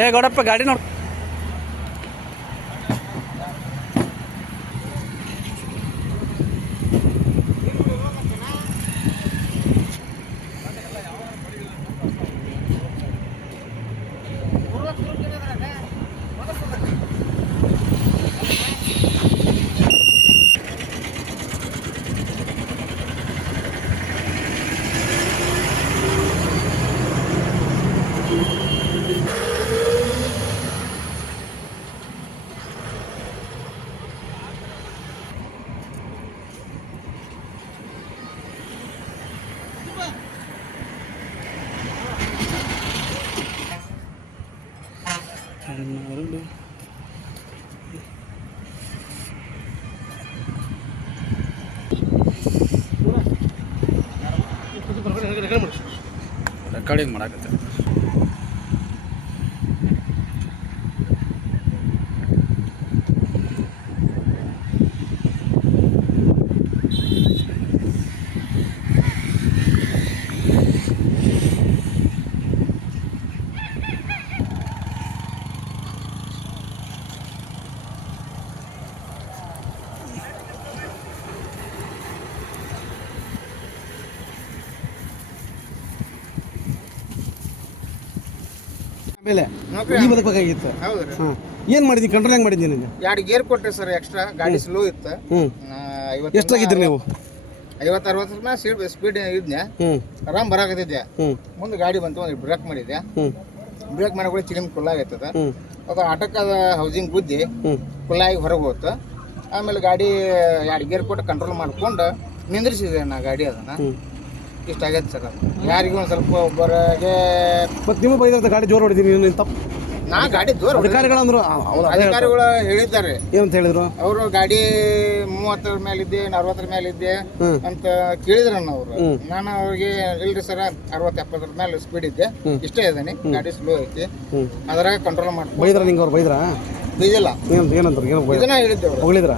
ಏ ಗೌಡಪ್ಪ ಗಾಡಿ ನೋಡ್. ರೆಕಾರ್ಡಿಂಗ್ ಮಾಡಕತ್ತೆ. ಆಮೇಲೆ ಈ ಬದಕಬೇಕಾಗಿತ್ತು. ಹೌದ್ರಿ. ಏನ್ ಮಾಡಿದ್ನಿ? ಕಂಟ್ರೋಲ್ ಹೆಂಗ್ ಮಾಡಿದ್ನಿ? ನಿನಗೆ 2 ಗೇರ್ ಕೊಟ್ರಿ ಸರ್ ಎಕ್ಸ್ಟ್ರಾ. ಗಾಡಿ ಸ್ಲೋ ಇತ್ತು. ಎಷ್ಟಾಗಿದ್ರಿ ನೀವು? 50-60 ಮೇಲೆ ಸ್ಪೀಡ್ ಇದ್ನ್ಯಾ. ಆರಾಮ್ ಬರಾಕತ್ತಿದ್ದೆ. ಮುಂದೆ ಗಾಡಿ ಬಂತು, ಒಂದು ಬ್ರೇಕ್ ಮಾಡಿದ್ದೆ. ಬ್ರೇಕ್ ಮಾಡಿ ಚಿಲಿಮ್ ಕುಲ್ಲಾಗೈತದ. ಅದು ಆಟಕ್ಕದ ಹೌಸಿಂಗ್ ಬುದ್ಧಿ ಕುಲ್ಲಾಗಿ ಹೊರಗೆ ಹೋಯ್ತು. ಆಮೇಲೆ ಗಾಡಿ 2 ಗೇರ್ ಕೊಟ್ಟು ಕಂಟ್ರೋಲ್ ಮಾಡ್ಕೊಂಡು ನಿಂದ್ರಿಸಿದೆ ನಾ ಗಾಡಿ. ಅದನ್ನ ಇಷ್ಟ ಆಗೈತೆ ಸರ್. ಯಾರಿಗೂ ಒಂದು ಸ್ವಲ್ಪ ಒಬ್ಬರಿಗೆ ಮತ್ತೆ ನೀವು ಬೈದ ಗಾಡಿ ಜೋರು ಹೊಡಿದೀನಿ ನೀನು ತಪ್ಪು. ನಾ ಗಾಡಿ ಜೋರು ಅಧಿಕಾರಿಗಳಂದ್ರು ಅಧಿಕಾರಿಗಳು ಹೇಳಿದ್ದಾರೆ. ಏನಂತ ಹೇಳಿದ್ರು ಅವರು? ಗಾಡಿ 30 ಮೇಲಿದ್ದೆ, 40 ಮೇಲಿದ್ದೆ ಅಂತ ಕೇಳಿದ್ರನ್ನ ಅವರು. ನಾನು ಅವ್ರಿಗೆ ಇಲ್ರಿ ಸರ್ 60-70 ಮೇಲೆ ಸ್ಪೀಡ್ ಇದ್ದೆ, ಇಷ್ಟೇ ಇದ್ದೇನೆ, ಗಾಡಿ ಸ್ಲೋ ಐತಿ, ಅದ್ರಾಗ ಕಂಟ್ರೋಲ್ ಮಾಡ್ಕೊಂಡು. ಬೈದ್ರ ನಿಂಗೆ ಅವ್ರು ಬೈದ್ರಾ? ಬೈದಿಲ್ಲ. ಏನಂದ್ರು? ಇದನ್ನ ಹೇಳಿದ್ದೆ ಅವರು. ಹೊಗಳಿದ್ರ?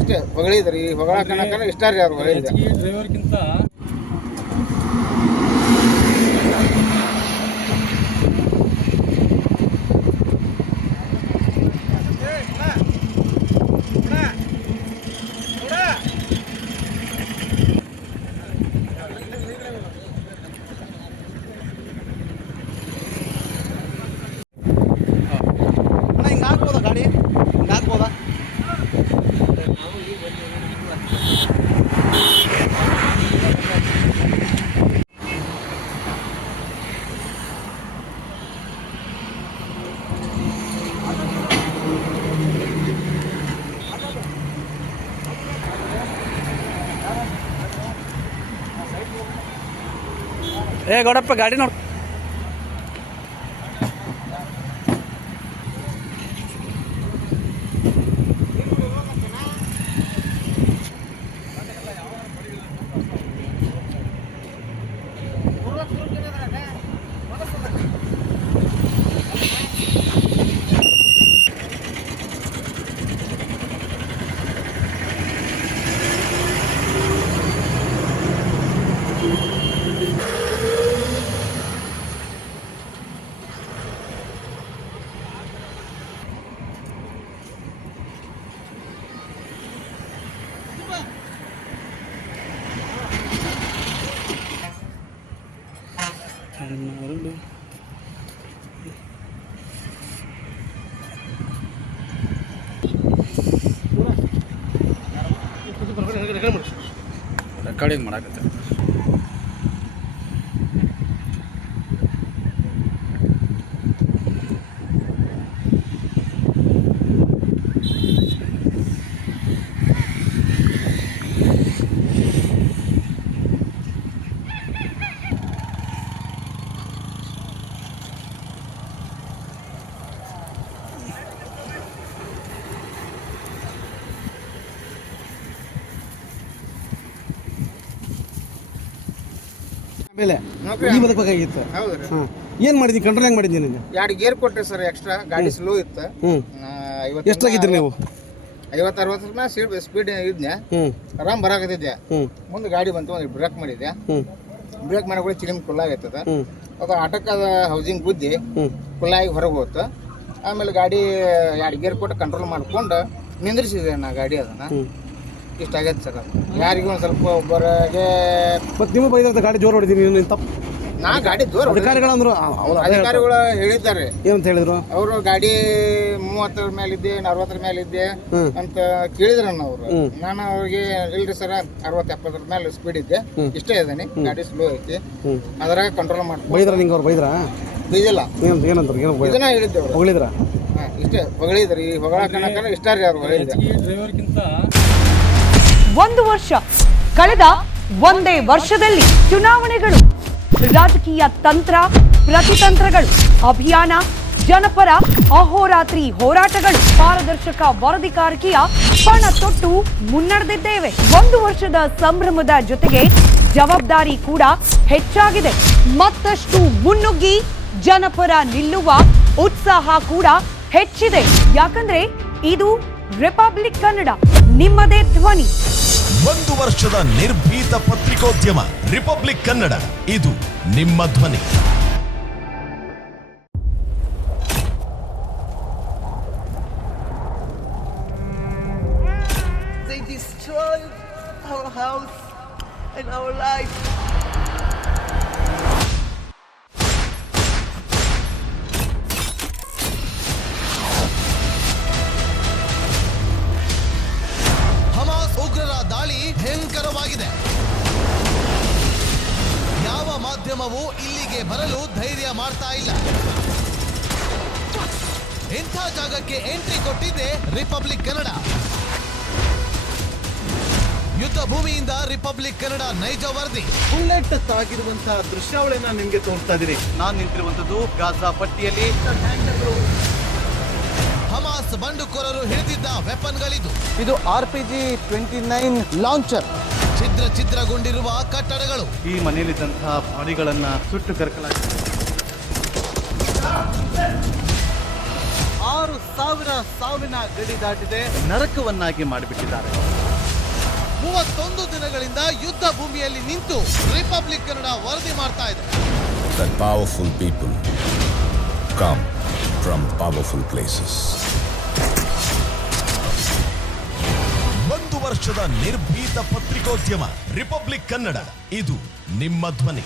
ಇಷ್ಟೇ ಹೊಗಳಿದ್ರಿ. ಹೊಗಳಕನಕ ಇಷ್ಟ ರೀ ಅವ್ರು ಹೊಗಳಿದ್ದೆ. ಡ್ರೈವರ್ಗಿಂತ ಹಿಂಗೆ ಹಾಕ್ಬೋದಾ ಗಾಡಿ? ಹಿಂಗೆ ಹಾಕ್ಬೋದಾ? ಏ ಗೌಡಪ್ಪ ಗಾಡಿ ನೋಡ್. ರೆಕಾರ್ಡಿಂಗ್ ಮಾಡಕತ್ತೆ. ಆಮೇಲೆ ಈ ಬದಕಬೇಕಾಗಿತ್ತು. ಹೌದ್ರಿ. ಏನ್ ಮಾಡಿದ್ನಿ? ಕಂಟ್ರೋಲ್ ಹೆಂಗ್ ಮಾಡಿದ್ನಿ? ನಿನಗೆ 2 ಗೇರ್ ಕೊಟ್ರಿ ಸರ್ ಎಕ್ಸ್ಟ್ರಾ. ಗಾಡಿ ಸ್ಲೋ ಇತ್ತು. ಎಷ್ಟಾಗಿದ್ರಿ ನೀವು? 50-60 ಮೇಲೆ ಸ್ಪೀಡ್ ಇದ್ನ್ಯಾ. ಆರಾಮ್ ಬರಾಕತ್ತಿದ್ದೆ. ಮುಂದೆ ಗಾಡಿ ಬಂತು, ಒಂದು ಬ್ರೇಕ್ ಮಾಡಿದ್ದೆ. ಬ್ರೇಕ್ ಮಾಡಿ ಚಿಲಿಮ್ ಕುಲ್ಲಾಗೈತದ. ಅದು ಆಟಕ್ಕದ ಹೌಸಿಂಗ್ ಬುದ್ಧಿ ಕುಲ್ಲಾಗಿ ಹೊರಗೆ ಹೋತು. ಆಮೇಲೆ ಗಾಡಿ 2 ಗೇರ್ ಕೊಟ್ಟು ಕಂಟ್ರೋಲ್ ಮಾಡ್ಕೊಂಡು ನಿಂದ್ರಿಸಿದೆ ನಾ ಗಾಡಿ ಅದನ್ನು. ಇಷ್ಟ ಆಗೈತೆ ಸರ್. ಯಾರಿಗೂ ಒಂದು ಸ್ವಲ್ಪ ಒಬ್ಬರಿಗೆ ಮತ್ತೆ ನೀವು ಬೈದ ಗಾಡಿ ಜೋರು ಹೊಡಿದೀನಿ ನೀನು ತಪ್ಪು. ನಾ ಗಾಡಿ ಜೋರು ಅಧಿಕಾರಿಗಳಂದ್ರು ಅಧಿಕಾರಿಗಳು ಹೇಳಿದ್ದಾರೆ. ಏನಂತ ಹೇಳಿದ್ರು? ಅವರು ಗಾಡಿ 30 ಮೇಲಿದ್ದೆ 40 ಮೇಲಿದ್ದೆ ಅಂತ ಕೇಳಿದ್ರಣ್ಣ ಅವರು. ನಾನು ಅವ್ರಿಗೆ ಇಲ್ರಿ ಸರ್ 60-70 ಮೇಲೆ ಸ್ಪೀಡ್ ಇದ್ದೆ, ಇಷ್ಟೇ ಇದ್ದಾನೆ, ಗಾಡಿ ಸ್ಲೋ ಐತಿ, ಅದ್ರಾಗ ಕಂಟ್ರೋಲ್ ಮಾಡ್ಕೊಂಡು ಬೈದ್ರ ನಿಂಗೆ ಅವ್ರು ಬೈದ್ರಾ? ಬೈದಿಲ್ಲ. ಏನಂತಾರೆ? ಏನು ಇದನ್ನ ಹೇಳಿದ್ದೆ ಅವರು. ಹೊಗಳಿದ್ರ? ಇಷ್ಟೇ ಹೊಗಳಿದ್ರಿ. ಈ ಹೊಗಳಕನಕ ಇಷ್ಟ ರೀ ಅವ್ರು ಹೇಳಿದ್ದೆ. ಡ್ರೈವರ್ಗಿಂತ 1 ವರ್ಷ ಕಳೆದ ಒಂದೇ ವರ್ಷದಲ್ಲಿ ಚುನಾವಣೆಗಳು, ರಾಜಕೀಯ ತಂತ್ರ ಪ್ರತಿತಂತ್ರಗಳು, ಅಭಿಯಾನ, ಜನಪರ ಅಹೋರಾತ್ರಿ ಹೋರಾಟಗಳು, ಪಾರದರ್ಶಕ ವರದಿಗಾರಿಕೆಯ ಪಣ ತೊಟ್ಟು ಮುನ್ನಡೆದಿದ್ದೇವೆ. 1 ವರ್ಷದ ಸಂಭ್ರಮದ ಜೊತೆಗೆ ಜವಾಬ್ದಾರಿ ಕೂಡ ಹೆಚ್ಚಾಗಿದೆ. ಮತ್ತಷ್ಟು ಮುನ್ನುಗ್ಗಿ ಜನಪರ ನಿಲ್ಲುವ ಉತ್ಸಾಹ ಕೂಡ ಹೆಚ್ಚಿದೆ. ಯಾಕಂದ್ರೆ ಇದು ರಿಪಬ್ಲಿಕ್ ಕನ್ನಡ, ನಿಮ್ಮದೇ ಧ್ವನಿ. 1 ವರ್ಷದ ನಿರ್ಭೀತ ಪತ್ರಿಕೋದ್ಯಮ ರಿಪಬ್ಲಿಕ್ ಕನ್ನಡ, ಇದು ನಿಮ್ಮ ಧ್ವನಿ. They destroyed our house and our life. Hamas ಉಗ್ರರ ದಾಳಿ ಭಯಂಕರವಾಗಿದೆ. ಯಾವ ಮಾಧ್ಯಮವೂ ಇಲ್ಲಿಗೆ ಬರಲು ಧೈರ್ಯ ಮಾಡ್ತಾ ಇಲ್ಲ. ಇಂಥ ಜಾಗಕ್ಕೆ ಎಂಟ್ರಿ ಕೊಟ್ಟಿದೆ ರಿಪಬ್ಲಿಕ್ ಕನ್ನಡ. ಯುದ್ಧ ಭೂಮಿಯಿಂದ ರಿಪಬ್ಲಿಕ್ ಕನ್ನಡ ನೈಜ ವರದಿ. ಬುಲೆಟ್ ತಾಗಿರುವಂತಹ ದೃಶ್ಯಾವಳಿನ ನಿಮ್ಗೆ ತೋರಿಸ್ತಾ ಇದೀನಿ. ನಾನು ನಿಂತಿರುವಂತದ್ದು ಗಾಜಾ ಪಟ್ಟಿಯಲ್ಲಿ. ಹಮಾಸ್ ಬಂಡುಕೋರರು ಹಿಡಿದಿದ್ದ ವೆಪನ್ಗಳಿದು. ಇದು RPG 29 ಲಾಂಚರ್. ಛಿದ್ರಗೊಂಡಿರುವ ಕಟ್ಟಡಗಳು. ಈ ಮನೆಯಲ್ಲಿದ್ದಂತಹ ಬಾಡಿಗಳನ್ನ ಸುಟ್ಟು ಕರಕಲಾಗಿದೆ. 6,000 ಸಾವಿನ ಗಡಿ ದಾಟಿದೆ, ನರಕವನ್ನಾಗಿ ಮಾಡಿಬಿಟ್ಟಿದ್ದಾರೆ. 31 ದಿನಗಳಿಂದ ಯುದ್ಧ ಭೂಮಿಯಲ್ಲಿ ನಿಂತು ರಿಪಬ್ಲಿಕ್ ಕನ್ನಡ ವರದಿ ಮಾಡ್ತಾ ಇದೆ. That powerful people come from powerful places. 1 ವರ್ಷದ ನಿರ್ಭೀತ ಪತ್ರಿಕೋದ್ಯಮ ರಿಪಬ್ಲಿಕ್ ಕನ್ನಡ, ಇದು ನಿಮ್ಮ ಧ್ವನಿ.